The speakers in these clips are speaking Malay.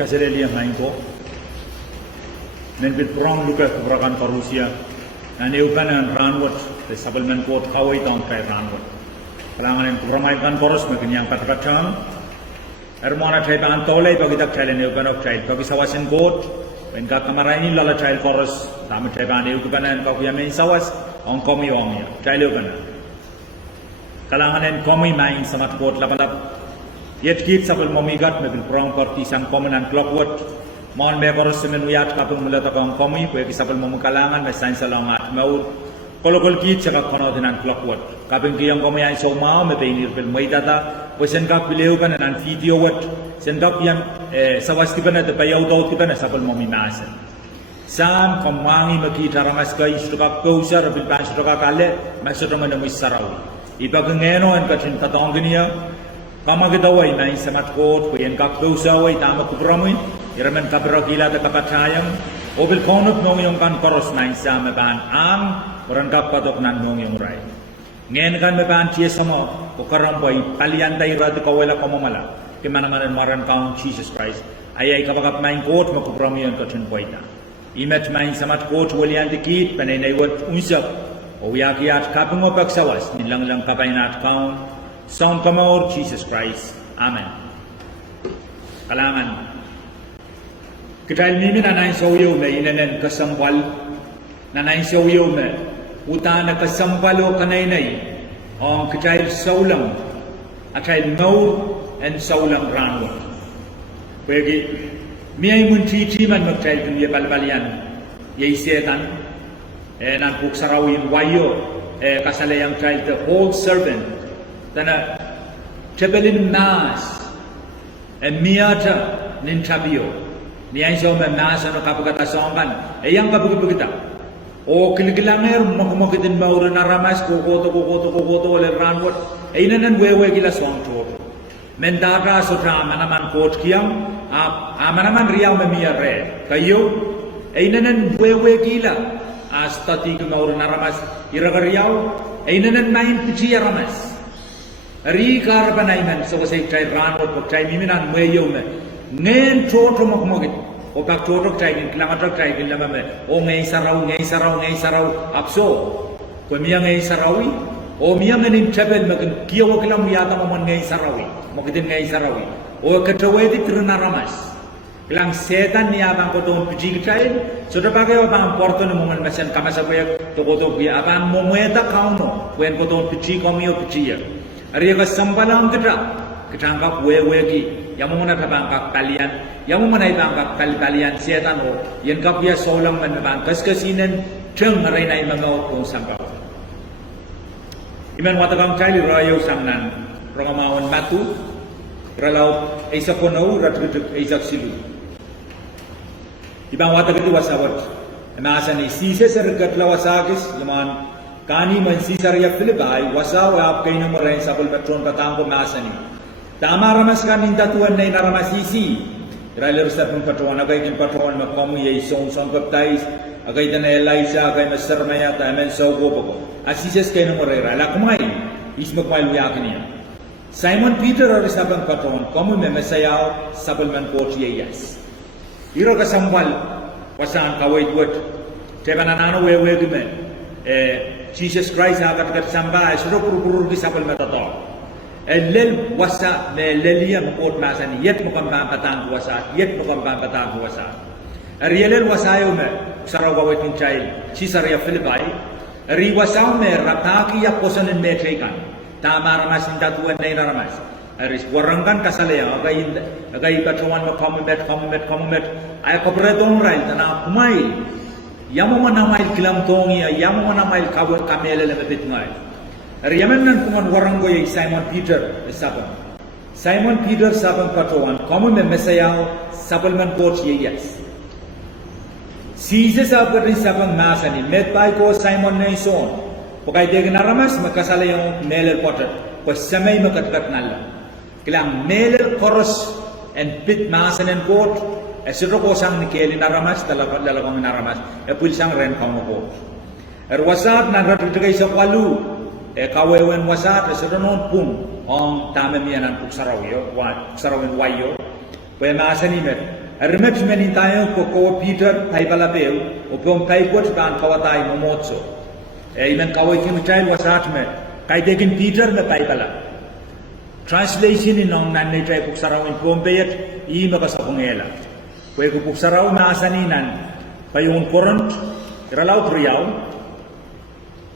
Kaserelia mainko men bit prong luka kebrakan Rusia dan eukanan ranwat the supplement court kawai taun kai ranwat kalangan yang kebramakan poros mungkin yang kata-kata ermona trai ban tolai bagi tak trai ne eukanok trai bagi sawasin court when ka kamaraini lala trai poros tamu trai ban eukanan ka kuya main sawas on komi ong ya trai eukanan kalangan yang komi main samat court lapalap yet kit sabel momigat mebil prong parti sang komenan clockwat mon me boros semen wiat kapung melata kong komi kue kisabel momukalangan me sains alongat maul kolokol kit saka kono dinan clockwat kaping kiyang komi ay so mau me peinir pel moidata wesen kap pileu kan nan video wat sen kap yang sawas tipana de payau dau tipana sabel momi masa sam komangi makita ramas kai stukap kausar bil pan stuka kale maksud mana misarawi iba ngeno an katin tatongenia kama kita wai main samat kot kuyen kap usawai tama kubramin iramen kabrakila ta kapatayang obil konop nong yung kan koros main sama ban ang orang kap patok nan nong yung rai ngen kan me ban cie sama pokaram boy palian tai rad kawela komamala ke mana mana maran kaun Jesus Christ ayai kapakap main kot ma kubramin ka tin boita imet main samat kot walian dikit panai nai wat unsa o yakiat kapung opak sawas nilang lang kapainat kaun Sound kamor Jesus Christ. Amen. Kalangan. Kita ini nanay soyo me inanen kasambal. Nanay soyo me utana kasambalo kanay nay. Ang kita saulang atay mau and saulang ranwo. Pwede miyay munti man magtay kunya balbalian. Yay setan. Nan puksarawin wayo. Kasalayang child the whole servant. Tana tebelin nas miata nintabio ni ay so mas ano kapagata songan yang kapagita o kilikilanger makumakitin mauro na ramas kukoto ole ranwat ay nanan wewe gila swang to mendata sotra manaman court kiyam manaman riyaw mamiya red kayo ay nanan wewe gila astati mauro na ramas iragariyaw ay nanan main pichiya ramas Ri karbanay man so say try ranwat pag try miminan mayo me ngen toto mokmogit o pag toto try kin kilometer try kin lama me o ngay saraw apso ko miya ngay sarawi o miya menin tebel makin kiyaw kilam yata mo ngay sarawi mokitin ngay sarawi o katawedi trina ramas kilang setan niya bang ko ton pijig try so da bagay bang porto no mo man masen kamasa ko to ko to biya abang mo moeta kauno kwen ko ton pijig ko miyo pijiya Ariya sambalang kita anggap wewe ki, yang mana tabang kak kalian, yang mana ibang kak kalian setan o, yang kap ya solang man bang kasinan, ceng aray na imangaw kung sambal. Iman watakang cali rayo sangnan, rongamawan matu, ralaw isa konaw ratrutuk isak silu. Ibang watak itu wasawat, emasa ni sisa sergat lawasagis, laman Kani man Caesarea Philippi wasaw ap kayo ng maray sa pulpatron katangko masani. Tama ramas kanin tatuan na inaramasisi.Iralir sa pulpatron agay din patron magpamu yay song kaptais agay din na Elisha agay masar maya tamen sa ugo ko. Asises kayo ng maray rala kumay is magmail yakin niya. Simon Peter or sa patron kamu may masayaw sa pulman court yayas. Iro kasambal wasaan kawait wat. Teba nanano wewe dumen. Jesus Christ akat kat samba sudah puru-puru di sapal matato. Lel wasa me lelia mukot masani yet mukam patang wasa yet mukam patang wasa. Rielel wasayo me sarawa wetin child Caesarea Philippi ri wasaw me rataki ya posanen me trekan. Tama ramas indatuan na ramas. Aris warangan kasalaya agay patron mo comment ay kopretong rail na kumay Yamu mana mail kilam tongi, yamu mana mail kabut kamele lebet ngai. Riamen nan kuman warang goy Simon Peter sabang. Simon Peter sabang patuan, kamu memesayau sabal man coach yes. Sisa sabang sabang masani, met pai ko Simon Nason. Pokai degen aramas makasala yung melel potter, ko samay makatkat nala. Kilang melel koros and pit masan and court. Esiro ko sang nikeli naramas dalawang naramas epul sang ren kamu ko wasat na ratugay sa kwalu kawewen wasat esiro non pum ong tamem yanan puksaraw yo sarawin wayo Pwe masani met. Remet meni tayo ko Peter pai balabeu, o pom pai buat ban kawatai momotso. Imen kawai kim child wasat me. Kai dekin Peter me pai bala. Translation in nong nan ne trai puksarau in pom payet I me kasapungela. Pwe ku puksarau masani nan payung koront iralau triau.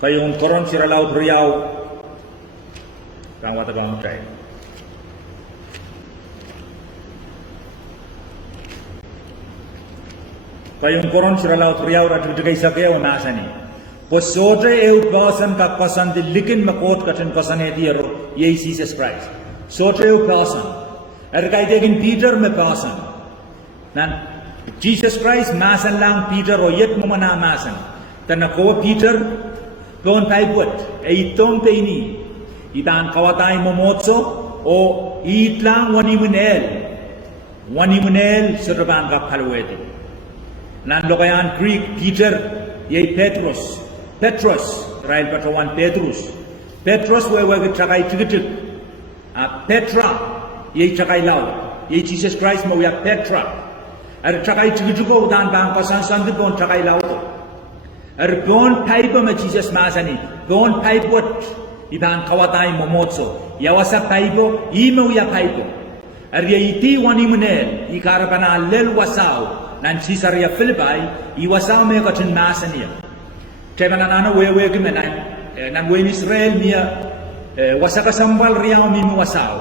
Payung koront iralau triau. Kang wata bang trai. Payung koron siralau triau ratu dekai sakeu nasani. Posotre eu person ka pasan di likin makot katen pasan ediero ye Jesus Christ. Sotre eu person. Erkai degin Peter me person. Nan Jesus Christ masan lang Peter o yet mumana masan. Tanako Peter don tai buat e itom pe ini. Itan kawatai momotso o itlang wani munel serban ka kalwedi. Nan lokayan Greek Peter ye Petrus rail patawan Petrus we chakai tigitik Petra ye chakai lau ye Jesus Christ mo ya Petra chakai tigitiko dan bang pasan bon chakai lau bon paiba ma Jesus masani bon paibot iban kawatai momotso yawasa paibo imo ya paibo ye iti wani munel ikarabana lel wasau nan Caesarea Philippi iwasaw me katin masania teba nana we gimenan nan we Israel mia wasaka sambal riang mi wasaw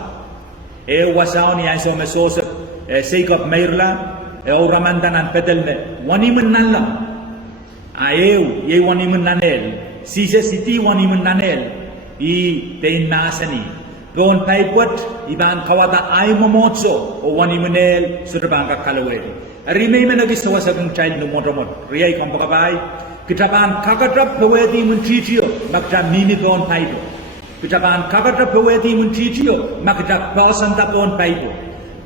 wasaw ni aiso me sos seikop meirla o ramandanan pedelme wani menalla ye wani menanel sise city wani menanel I tein masani don paipot iban kawata ay momotso o wani menel surbangka kalawedi Rimay menagi sawa sagang child no motomot. Riyay kompakabay. Kitaban kakatrap pawedi muntitiyo magta mimi pon paibo. Kitaban kakatrap pawedi muntitiyo magta pasanta pon paibo.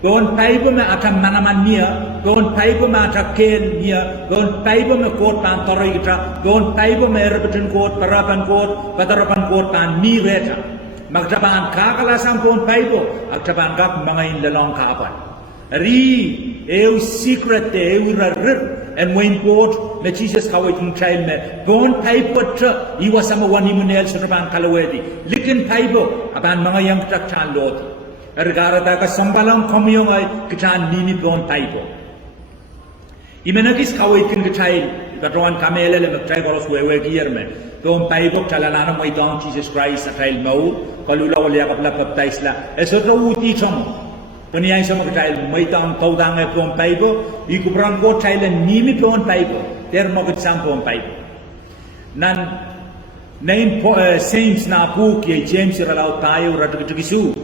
Pon paibo me atam manaman niya. Pon paibo me atak ken niya. Pon paibo me kot pan toroy kita. Pon paibo me rebetin kot, parapan kot, patarapan kot pan mi reta. Magtaban kakalasan pon paibo. Agtaban kak mangain lalong kaapan. Ri eu secret eu rir and when board me Jesus kawai tung child me bon paipot iwasama wani munel surban kalawedi likin paibo aban mga yang taktan lot ergara ta ka sambalang komyong ay kitan nini bon paibo imenagis kawai kin child katron kamele le try koros wewe gier me bon paibo talalana mo idong Jesus Christ child mo kalula wala kapla baptize la esotro uti chomo Kaniya sa mga child, may taong taudang ay pong paibo, ikubrang ko child nimi pong paibo, ter mga kisang pong paibo. Nan, name Saints na po kay James iralaw tayo, ratugisu,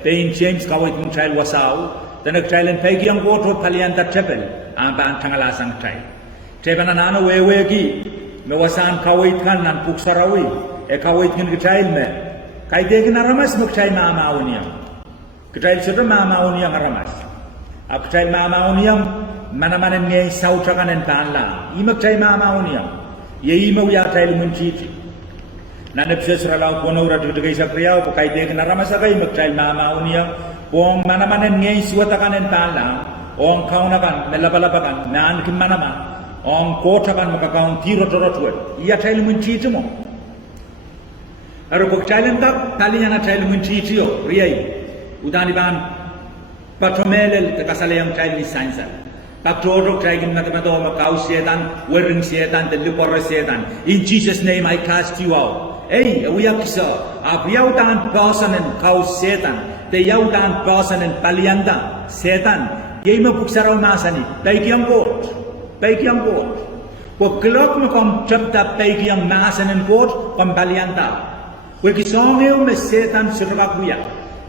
pain James kaway kong child wasaw, tanag child ang paigiyang koto palian ta chapel, ang baan tangalasang child. Cheba na nano wewegi, may wasaan kaway kan ng puksarawi, kaway kan child me, kay degi na ramas mag-child na amawan niya. Ketail sudah mama uniang ramas. Ab ketail mama uniang mana ngay sautrakan en panla. Imak ketail mama uniang. Ye imak ya ketail munciti. Nanap siya suralau kono ratu degay sa priyaw po kay deg na ramas agay imak ketail mama uniang. Pong mana ngay suwatakan en panla. Ong kaunakan melapalapakan naan kim manama. Ong kotakan makakaung tiro-toro-tuwet. Iya ketail munciti mo. Aro po ketail entak tali yang ketail munciti yo. Riyay. Udani ban patromelel te kasalayang child ni science. Pagtoro kaigin matamato makau setan, wering setan, the lipora setan. In Jesus' name I cast you out. Hey, we have so. Apiyaw dan person and kau setan. Te yaw dan person and palianda setan. Yay mapuksaraw masani. Paikyang kot. Po klok mo kom chapta paikyang masan and kot kom palianda. Wekisongyo me setan surakakuya.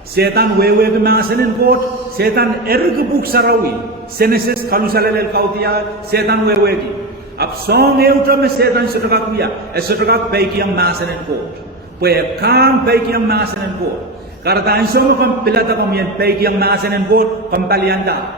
Setan wewe masanin kot, setan ergebuk sarawi, Genesis kalusalel kautia, setan wewe gi. Ab song eutra me setan sutrakak kuya, sutrakak baiki yang masanin kot. Pue kam baiki yang masanin kot. Karena insya Allah pilata kami baiki yang masanin kot, kembalianda.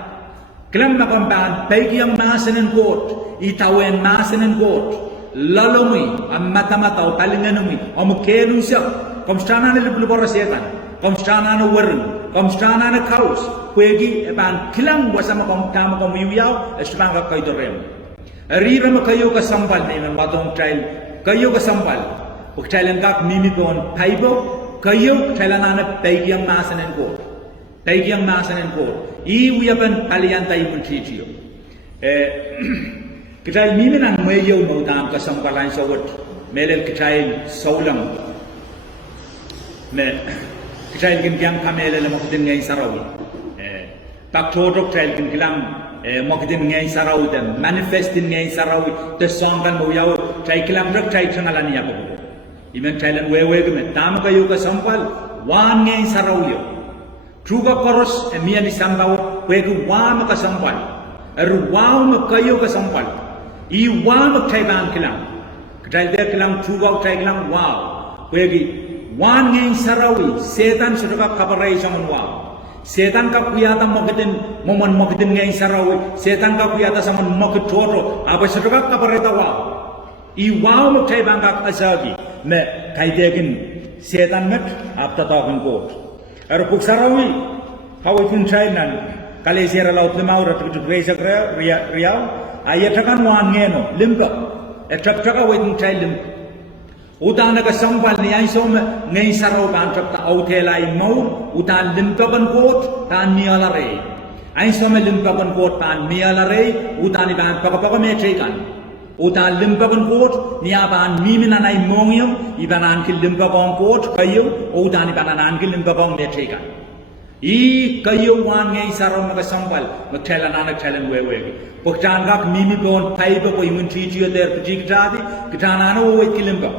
Kelam makam ban baiki yang masanin kot, itawen masanin kot. Lalumi, am mata-mata, palinganumi, am kenun siap. Komstana ni lebih setan. komstana na warung komstana na kaus kwegi ban kilang wasama kom tam kom yuyau estbang ka kaidorem rira ma kayo ka sambal ne man batong child kayo ka sambal uk child ka mimi bon paibo kayo chilanana paigyang masanen ko I wiyaban alianta ibun titio kita mimi nang mayo mo tam ka sambalan sawat melel kita saulam me kita gin gyang kamele le mokdin ngai sarawi tak todok trail gin gilang mokdin ngai sarawi dem manifestin ngai sarawi te songan mo yaw trai kilam rak trai thangalan ya ko imen trailan we gem tam ka yu ka sambal wan ngai sarawi Truga koros emian di sambal wegu wam ka sambal wam kayo ka sambal I wam taiban kilang kdai kilang truga trai kilang wow wegi wan ngai sarawi setan sudah kabarai sangan wow setan ka kuyata momon mokitin ngai sarawi setan ka kuyata saman mokit toro apa sudah kabarai ta wow I wam taiban ka asagi me kaidegin setan met apta takin kot Puk sarawi kawai kun China kali sera laut lemau rat tu reza riau ayatakan wan ngeno limba etak kawai kun China utana ka sambal ni ai som ngai sarau ban tak ta autelai mau utan limba ban kot tan mialare ai som limba ban kot tan mialare utani ban paka me trekan utan limba ban kot ni aban miminanai mongyam ibanan ki limba ban kot kayo utani banan ki limba ban me trekan I kayo wan ngai sarau ka sambal makthela we poktan gak mimi bon paiba ko imun titio der pijigtadi kitana no we kilimba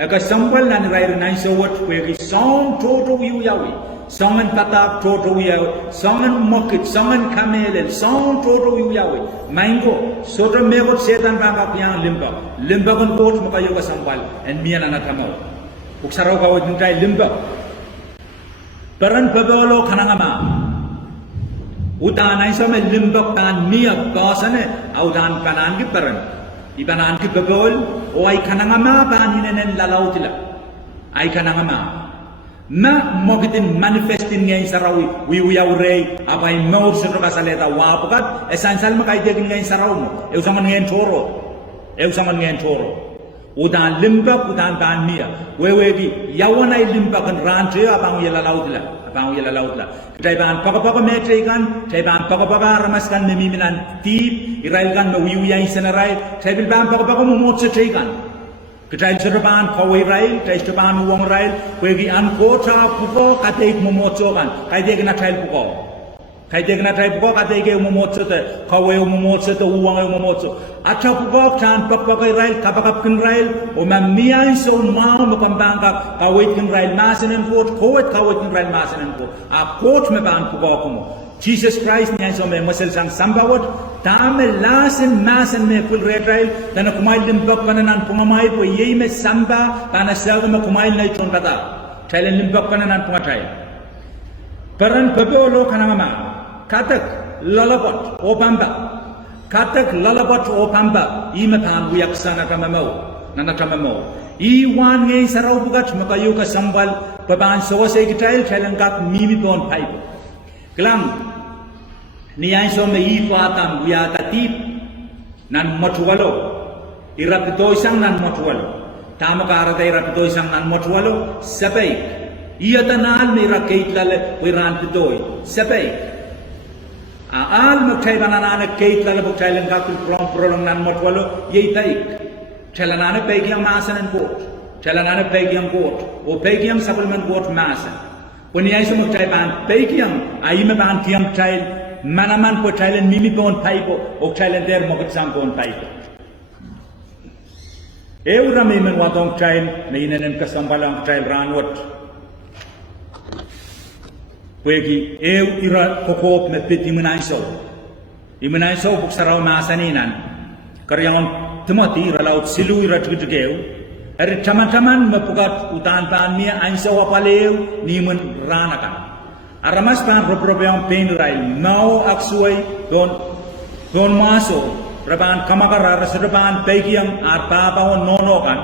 Eka sambal nan rair nai so what we song toto yu yawi songan patap toto yawi songan mokit songan kamel song toto yu yawi mango soto megot setan banga piang limba kon kot makayo ka sambal en miana na kamau uksaraw ka wad ntai limba peran pabolo kanangama utanai so me limba kan mia kasane audan kanan ki peran Ibanan ki babol o ay kanangama baninen lalautila ay kanangama ma mogitin manifestin ngay sarawi wiyaw rey abay maur sa kasaleta wapukat esansal makay degin ngay saraw mo eusangan ngayon toro udan limba udan ban mia wewegi yawan ay limba kan ranche abang yalalautila Kaya ban pagpaga metrikan, kaya ban pagpaga ramaskan memiminan tip, irailkan mewiyuyan senarai, kaya ban pagpaga mumotse trikan. Kaya serban kawai rail, kaya serban uang rail, kaya angkota puko kateik mumotsokan, kaya dia kena trail puko. Kaya mumotse te, kawai mumotse te uang mumotse. Acha puko kan pagpaga rail, kapakapkin rail, o mamiyan so mau mapambangka kawai kin rail masanen kot, kawai kin rail masanen kot. A kot me ban puko kumo. Jesus Christ niya so me masal sang sambawat, tame lasen masan me full red rail, dana kumail limbak pananan pumamay po yey me samba, dana selga me kumail na ichon kata. Thailand limbak pananan pumatay. Peran pabolo kanangama, katak lalabot o pamba. Katak lalabot o pamba, imapan wiyaksana kamamo. Iwan ngay saraw bugat makayo ka sambal, paban sawasay kitail, Thailand kat mimi pon pipe. Kelang niyan so me ipatam wiyata tip nan matuwalo irapito isang nan matuwalo tama karata irapito isang nan matuwalo sabay iya tanal me rakait lale wiran pitoy sabay aal magtay banana kait lale bugtay lang kakul prolong nan matuwalo yay taik chalanana pegyang masan and court chalanana pegyang court o pegyang supplement court masan When I saw my child, Pekiang, I am a man, Tiam child, Manaman for child and Mimi on pipe, or child and their Mokat Sam on pipe. Every man was on child, Main and Kasambalang child ran what? Wegi, Ira Kokop, Mepit Imuniso. Imuniso, Buxarao Masaninan, Karyan Timothy, allowed Silu Ratugale. Eri taman-taman mapukat utan pan mia ainsa wapaleu nimun ranakan. Aramas pan roprobeong pain rail mau aksuai don maso raban kamakara reserban pegiang at papawon nonokan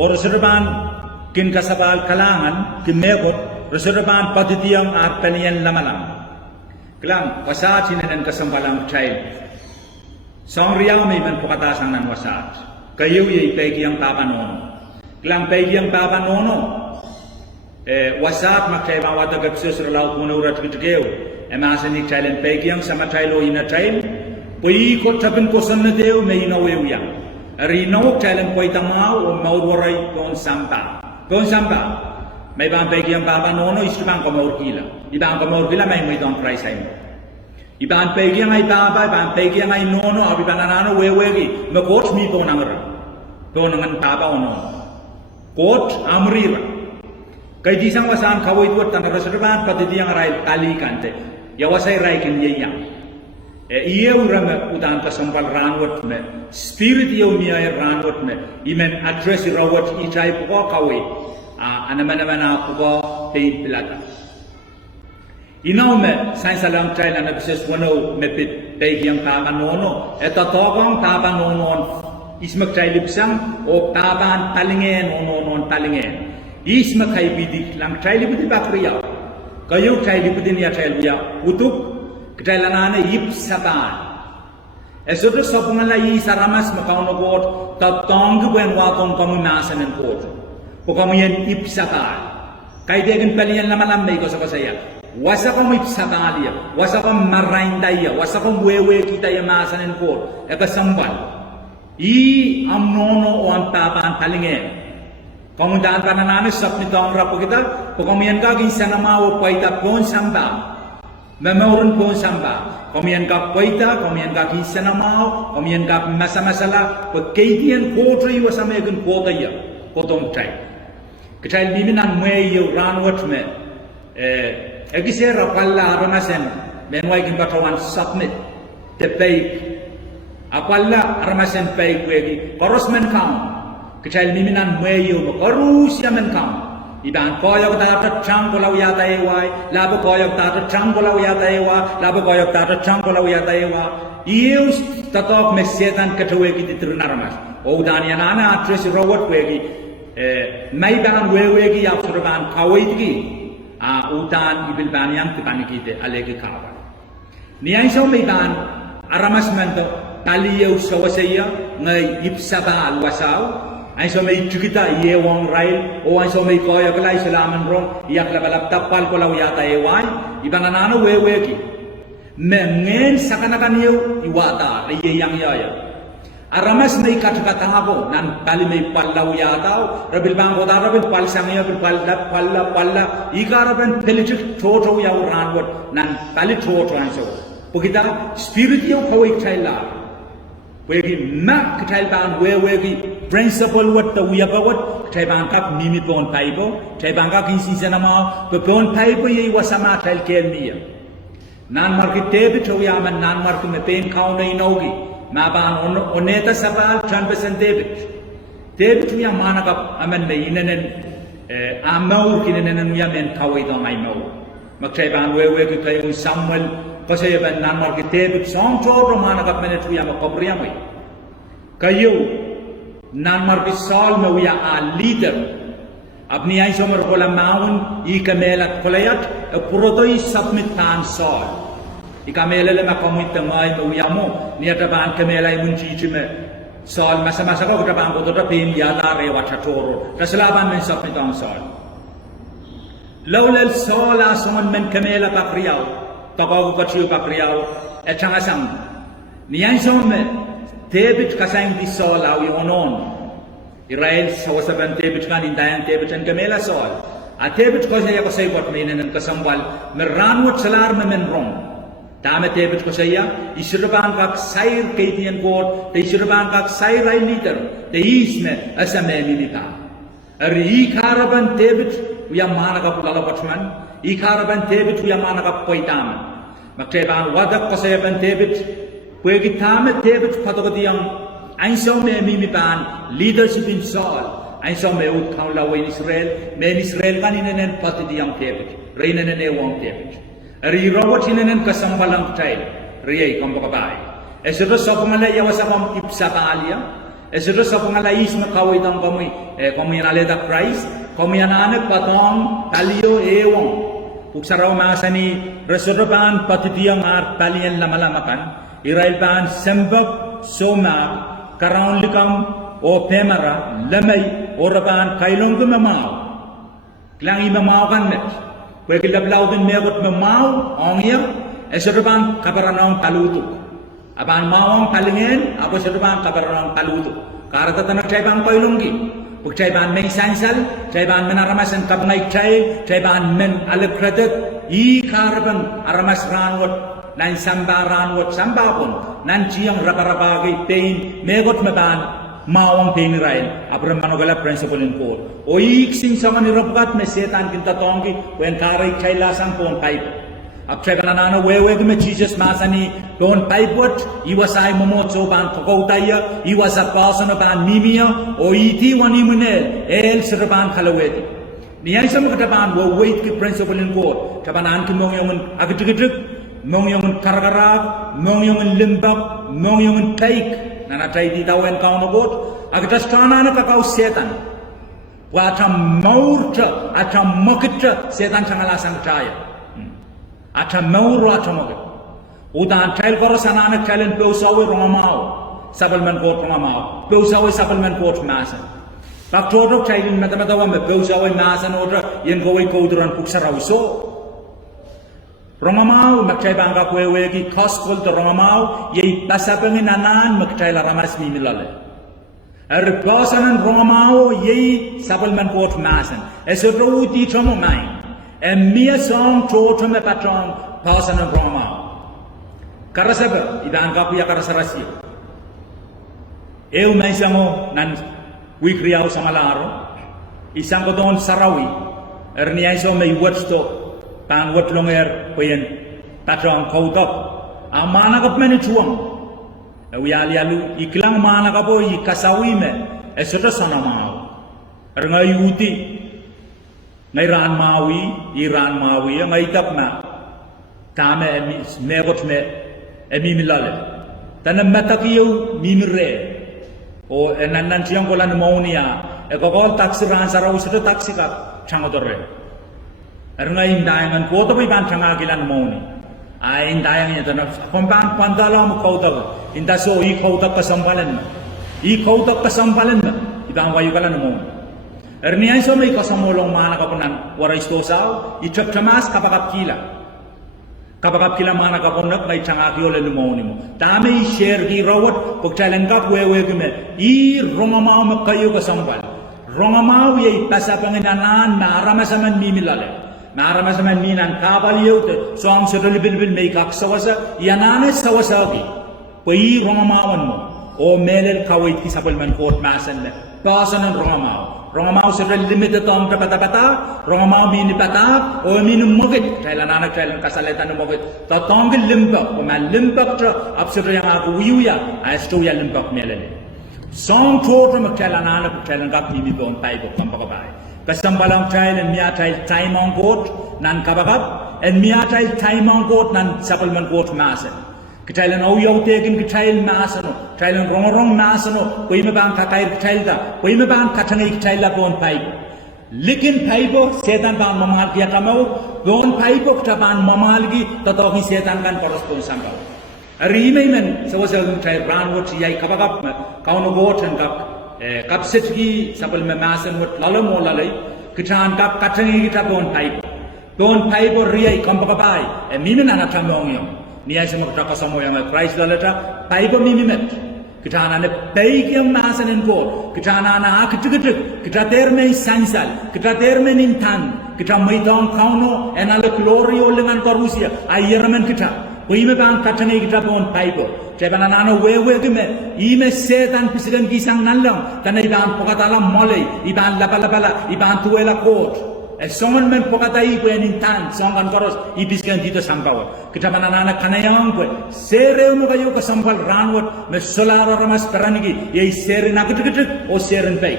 or reserban kin kasabal kalangan kimekot Reservan patitiang arpanian lamalam. Kelang wasat sinanan kasambalang child. Song riau may man pokatasang nan wasat. Kayo yay pegiang papanono. Kelang pegiang papanono. Wasat makchay mawata gapsus relaw kuno urat kitkew. Emasanik child pegiang sama child ina child. Pui ko tapin ko sanna deu may inawew yang. Rinaw child poi tamao o maurwaray kon sampa. Kon sampa. May bang pegiang papanono istubang ko maurkila. Ibang ko maurkila may don't try sa imo. Ibang pegiang ay baba, ibang pegiang ay nono, abi bananano wewegi. Makot mi po nangar. Po nangan baba o nono. Kot amrira. Kay di sang wasaan kaway duwat tan reservan pati diyang ray talikante. Yawasay ray kin yeyang. Iyew ram utan pasampal ranwat me. Spirit iyew miyay ranwat me. Imen address rawat itay po kaway. Anaman ako po pain pilata. Inaw me sains alam tayo na nabses wano me pegiang tapanono. Eto tokong tapanonon ismak tayo lipsang o tapan talingen o nonon talingen. Isma kay bidik lang tayo liputin bakriya. Kayo tayo liputin niya tayo liya. Utuk, katailanana ipsaban. Esoto sa pungalay sa ramas makaunagot, tatong gawin watong kamunasan ng koto. O kamuyan ipsaban. Kaya degan paliyan lamalamay ko sa kasaya. Wasa kong ipsaban liya. Wasa kong maraindaya. Wasa kong wewe kita yamasan ng koto. Ekasambal. Am nono o ang tapan talingen. Pangundaan pa na namin sa nitong rapo kita, kung kaging sa namawo paita pon samba, mamauron pon samba, kumiyan kag paita, kumiyan kag sa namawo, kumiyan kag masa-masala, pagkaitian koto iwa sa megan koto iya, kotong tay. Kaya limin ang mayo ranwat me, egisera pala aramasen, menway kin batawan submit, te paik, apala aramasen paik wegi, parosmen kaum. Kecil miminan mayo makarusya menkam. Ibang koyok tata changkolaw yata ewa, labo koyok tata changkolaw yata ewa, labo koyok tata changkolaw yata ewa. Ius tatok mesetan katawegi titrunaramas. O danian ana address rawat wegi. May bang wewegi yapsurban kawaitgi. Utan ibil banyang tipanikite alegi kawan. Niyan so may bang aramas mento taliyaw sawasaya ngay ipsaba alwasaw. Ay so may chukita yewang rail o ay so may koya kalay salaman rong iyak labalap tapal ko law yata eway ibang nanano weweki mengen sakanakan yew iwata ayeyang yaya aramas may katakatabo nan bali may pallaw yata rabil bang ko rabil pal sangya bil palla ikaraban pelichik toto yaw ranwat nan bali toto anso pugita spirit yew kawik thaila wegi mak thailban weweki principle what the uyabawat taibang kap mimi pon paibo taibang kap kinsi sanama pon paibo ye wasama tal kelmiya nan market tebe to yaman nan market me pen kauna inogi ma ban oneta sabal 10% debit to yamana kap aman me inenen amau kinenen yamen kawai do mai mau mak taibang wewe ki tayo samuel kasi ban nan market debit song to romana kap menet to yamak kabriamai kayo nan marbisal me wiya a leader apni ay somer kola maun I kamelat kolayat purotoy submit pan sol I kamela le makomit tamay me wiya mo niya taban kamela ay munchichi me sol masa ko taban ko to pin yada rewa chatoro kasalaban men submit ang sol lawlal sol asman men kamela pakriyaw takaw ko chiu pakriyaw et changasam niya somer Tebit kasang di sol awi onon. Israel sawasaban tebit kan indayan tebit an kamela sol. A tebit ko saya kasay bot mainan kasambal meranwat salar menrong. Tama tebit ko saya isirban kak sair kaitian kot, te isirban kak sair ay liter, te isme asame milita. Ari ikaraban tebit uya mana ka pulalapatman, ikaraban tebit uya mana ka poitaman. Magteban wadak ko saya ban tebit Pwede tamat tebet patokotiyang ainsaw me mimipan leadership in Saul. Ainsaw me utkaw laway Israel. Men Israel kaninanen patidiyang tebet. Reinanen ewang tebet. Ari rawat hinanen kasambalang tayo. Riyay kambakabay. Esero sa pangalay yawasakam ipsapaalia. Esero sa pangalay isma kawitang kamoy. Kamoy naleda Christ. komianane patong palio ewong uksaraw masani resodopan patitiang ar palian lama-lamakan Israel ban sembab soma karaun likam o pemara lamay oraban kailong memau klangi memau kan met kwe kilablaw din megot memau ongya esodopan kabaranong palutuk aban mawang palingen apo esodopan kabaranong palutuk karata tanak bang kailonggi Pagkaiban may sansal, kaiban men aramasan kabngay kaiban men alekredit, karban aramas ranwat, nan samba ranwat sambapon, nan chiyang rabarabagay pain, megot maban, mawang pain rain, abram manogala principle in court. O sing sama ni rabat me setan kinta tongi, when karay kailasang pon pipe. Apchai kanana wewe me Jesus masani don paipot iwasai momotso ban kokautaya iwasa pasana ban mimia o iti wani munel el serban khalawedi niyai sam kataban wo wait ki principle in court tabanan ki mongyong agitgitg mongyong kargarag mongyong limbak mongyong taik nana tai di tawen kauna bot agitastana na kakau setan wa atam maurta atam mokita setan changalasang chaya Acha mauro acha moge. Udan trail koro sanana trailen peusawe rongamao. Sabelman court rongamao. Peusawe sabelman court masa. Pak todo trailin mata-mata me peusawe masa nodra yen gowe koudran puksaraw so. Rongamao magtray bangka kwewe ki koskol to rongamao yei pasapengin nanan magtray laramas mimilale. Erbasanan rongamao yei sabelman court masan. Esodro uti chomo main. Mia song to me patron pasan ng Roma. Karasaba, iban ka puya karasarasyo. May isang nan wikriyaw sa malaro. Isang ko doon sarawi. Niya iso may watch to. Pan wat longer puyan patron kautok. Ang manakap man ituang. Uyali-alu, iklang manakap po ikasawi me. Esoto sana mau. Ngay uti. Iran Mawi, ngay tapma, tame megot me, emimilale. Tanam matakiyo mimire, o nanantiyang ko lang pneumonia, kagol taxi ran sa raw sa taxi ka, changodore. Ngay indayangan ko, ito iban changagilan pneumonia. Ay indayangan niya, tanap, kumpang pandala mo kautak, indaso, ikautak kasampalan mo. Ikautak kasampalan mo, ibang wayo ka lang pneumonia. Erniay so may kasamolong mana kapunan waray stosaw itaptamas kapakap kila mana kapunak may changakyo le lumoni mo tame share gi rawat pagtalan kap wewe gume rongamao makayo kasambal rongamao yay pasapanginanan naramasaman mimilale minan kapaliyo te soang sedolibil may kaksawasa yanane sawasagi pai rongamawan mo o melel kawait kisapalman court masan le pasan ng Rongamao sa limited tong pata-pata, rongamao mini pata, o minum mogit, kailan anak kailan kasalitan ng mogit, tatongil limpak, o man limpak tra, absurd yung ako uyuya, ay stoya limpak melali. Song toto magkailan anak, kailan kap mimi po ang tayo, kampakabay. Kasambalang kailan miyatay taimang court, nan kabakap, and miyatay taimang court, nan sapalman court masan. Kitailan auyaw tegin kitail masano, kitailan rong masano, koi mabang kakair kitailda, koi mabang katangay kitaila bon paibo. Likin paibo, setan bang mamahal kaya kamau, bon paibo kitaban mamalgi, tatoki setan kan korespon sambaw. Arimay man, sa wasal kitail ranwot siyay kabagap, kaunogot and kapsitgi, sapal mamasan wat lalamo lalay, kitaan kap katangay kita bon paibo. Bon paibo riyay kampakabay, mimin anatamong yung. Niya sa magkakasamo yung Christ lalata, paibo mimimet. Kita na baik yang masanin ko, kita na akitik, kita terme sansal, kita terme nintan, kita maitong kauno, enala glorio lengan Rusia, ayerman kita. Kuime bang katane kita pon paibo. Ceba na wewe gume, ime setan pisigan gisang nalang, tanay bang pokatala mole, iban labala, iban tuela court. Songan men pokatai ko nintan, songan koros ibiskan dito sampaw. Kita manana kanayang ko, sere mo kayo kasampal ranwat, me solara ramas karanigi, yay sere nakitik o seren pay.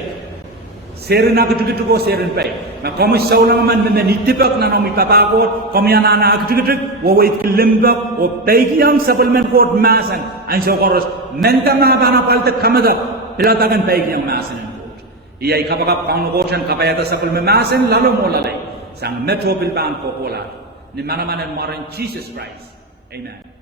Sere nakitik o seren pay. Na kami saulang man me nitipak na nami papako, kami anana nakitik, o wait kilimbak, o paykiyang supplement court masan, ang so koros, menta mga banapalta kamadak, pilatagan paykiyang masan. Ia ikapagap kang nukosyan kapayata sa kulmemasin lalo mo lalay sang metro bilbaan po kola ni manaman and modern Jesus Christ. Amen.